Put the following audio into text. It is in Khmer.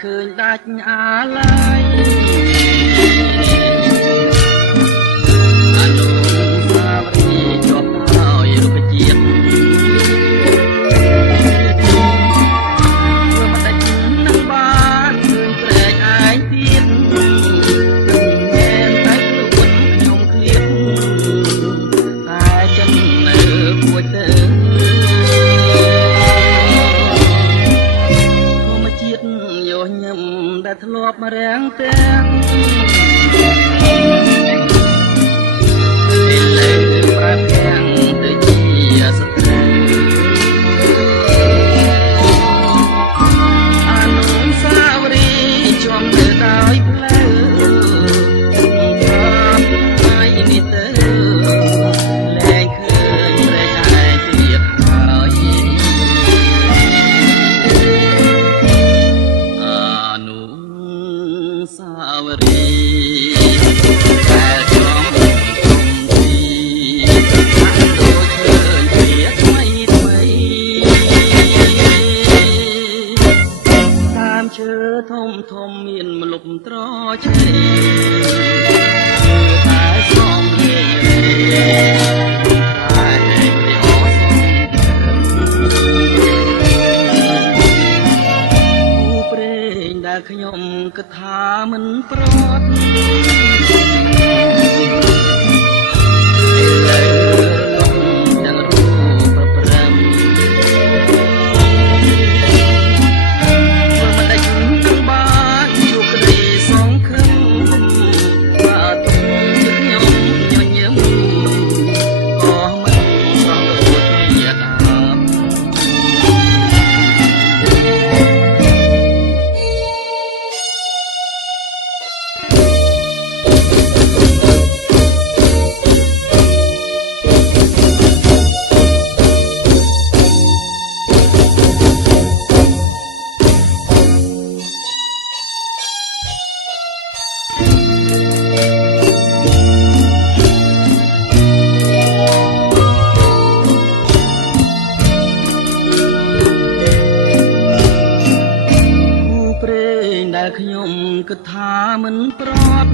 ឃើញដាច់អាឡាយអនុស្សាវរីយ៍ជាប់ដោយរុក្ខជាតិធ្វើមិនដាច់នឹងបានឃើញព្រែកឯងទៀតមែនតែខ្លួនខ្ញុំឃ្លាតតែចិននៅពួចទៅដែលធ្លាប់មករាំងទាំងពេលលើប្រែប្រាំងទៅជាសត្រូវអនុស្សាវរីយ៍ជាប់ទៅដោយផ្លូវតាមថ្ងៃនេះទៅលែងឃើញព្រែកឯងទៀតហើយសាវរីយ៍តែចំទីដូចឃើញវាថ្មីថ្មីតាមឈើធំធំមានម្លប់ត្រឆេតែសំលេងតែពីអសំព្រេងដែលខ្ញុំគិតថាមិនប្រត់លើលំទាំងរូបប្រព្រឹមធ្វើមិនដាច់នឹងបានជួបក្តីសង្ឃឹមបើទុកជាខ្ញុំញញឹមក៏មិនស្រស់ដូចជាដើមដែលខ្ញុំគិតថាមិនប្រត់